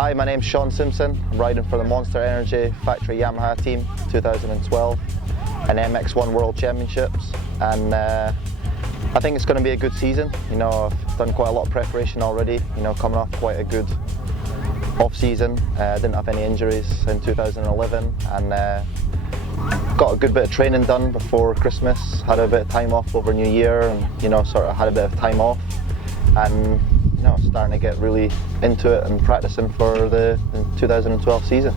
Hi, my name's Shaun Simpson. I'm riding for the Monster Energy Factory Yamaha team 2012 and MX1 World Championships, and I think it's going to be a good season. You know, I've done quite a lot of preparation already, you know, coming off quite a good off-season. Didn't have any injuries in 2011 and got a good bit of training done before Christmas, had a bit of time off over New Year and, you know, sort of had a bit of time off and, you know, starting to get really into it and practicing for the 2012 season.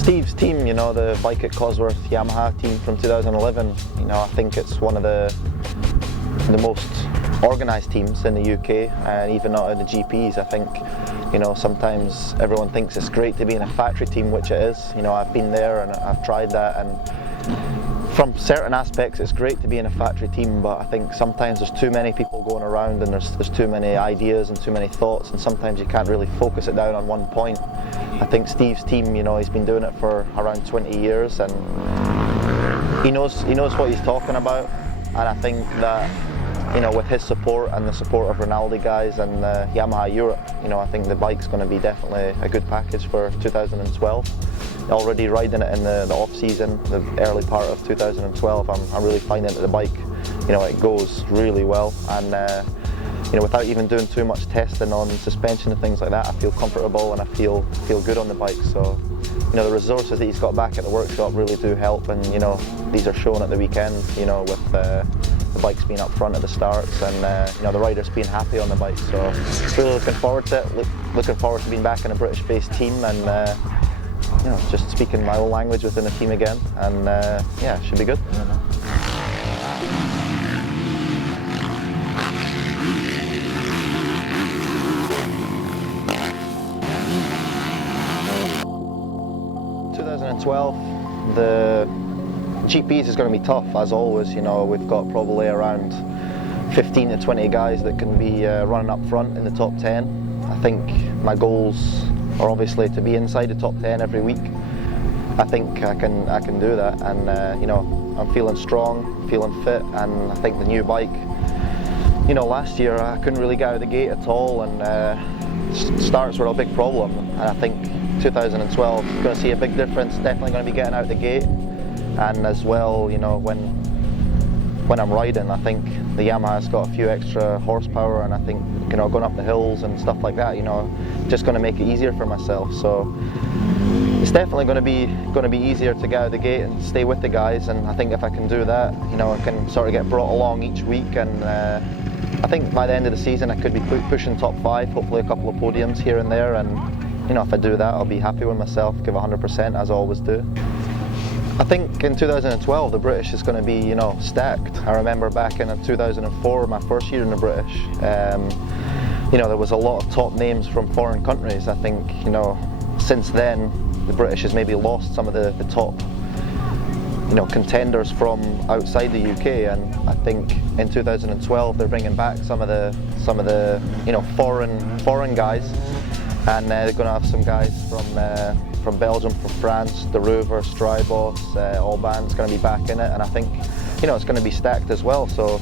Steve's team, you know, the Bike at Cosworth Yamaha team from 2011, you know, I think it's one of the most organised teams in the UK, and even not in the GPs. I think, you know, sometimes everyone thinks it's great to be in a factory team, which it is. You know, I've been there and I've tried that, and from certain aspects it's great to be in a factory team, but I think sometimes there's too many people going around and there's too many ideas and too many thoughts, and sometimes you can't really focus it down on one point. I think Steve's team, you know, he's been doing it for around 20 years and he knows what he's talking about, and I think that, you know, with his support and the support of Rinaldi guys and Yamaha Europe, you know, I think the bike's going to be definitely a good package for 2012. Already riding it in the off-season, the early part of 2012, I'm really finding that the bike, you know, it goes really well, and you know, without even doing too much testing on suspension and things like that, I feel comfortable and I feel good on the bike. So, you know, the resources that he's got back at the workshop really do help, and, you know, these are shown at the weekend, you know, with the bikes being up front at the starts and, you know, the riders being happy on the bike. So really looking forward to it, looking forward to being back in a British-based team and, you know, just speaking my own language within the team again, and yeah, it should be good. 2012, the GPs is going to be tough as always. You know, we've got probably around 15 to 20 guys that can be running up front in the top 10. I think my goals are obviously to be inside the top 10 every week. I think I can do that, and you know, I'm feeling strong, feeling fit, and I think the new bike, you know, last year I couldn't really get out of the gate at all, and starts were a big problem, and I think 2012 is going to see a big difference. Definitely going to be getting out of the gate, and as well, you know, when I'm riding, I think the Yamaha's got a few extra horsepower, and I think, you know, going up the hills and stuff like that, you know, just going to make it easier for myself. So it's definitely going to be easier to get out of the gate and stay with the guys, and I think if I can do that, you know, I can sort of get brought along each week, and I think by the end of the season I could be pushing top 5, hopefully a couple of podiums here and there, and, you know, if I do that, I'll be happy with myself, give 100% as I always do. I think in 2012 the British is going to be, you know, stacked. I remember back in 2004, my first year in the British, you know, there was a lot of top names from foreign countries. I think, you know, since then the British has maybe lost some of the top, you know, contenders from outside the UK, and I think in 2012 they're bringing back some of the you know, foreign guys. And they're going to have some guys from Belgium, from France, the Rover, Strybos, Allban's going to be back in it, and I think, you know, it's going to be stacked as well. So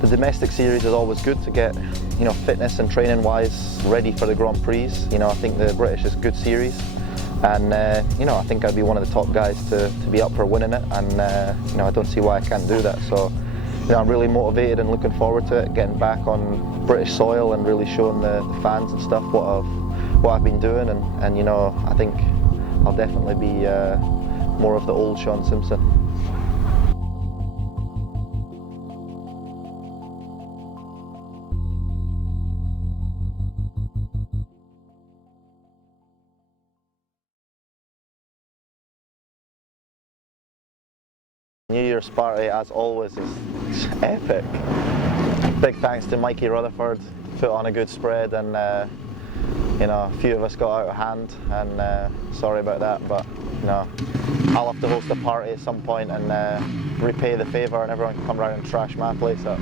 the domestic series is always good to get, you know, fitness and training wise ready for the Grand Prix. You know, I think the British is a good series, and you know, I think I'd be one of the top guys to be up for winning it, and you know, I don't see why I can't do that. So, you know, I'm really motivated and looking forward to it, getting back on British soil and really showing the fans and stuff what I've been doing, and you know, I think I'll definitely be more of the old Shaun Simpson. New Year's party, as always, is epic. Big thanks to Mikey Rutherford, put on a good spread, and you know, a few of us got out of hand, and sorry about that, but you know, I'll have to host a party at some point and repay the favour, and everyone can come round and trash my place up.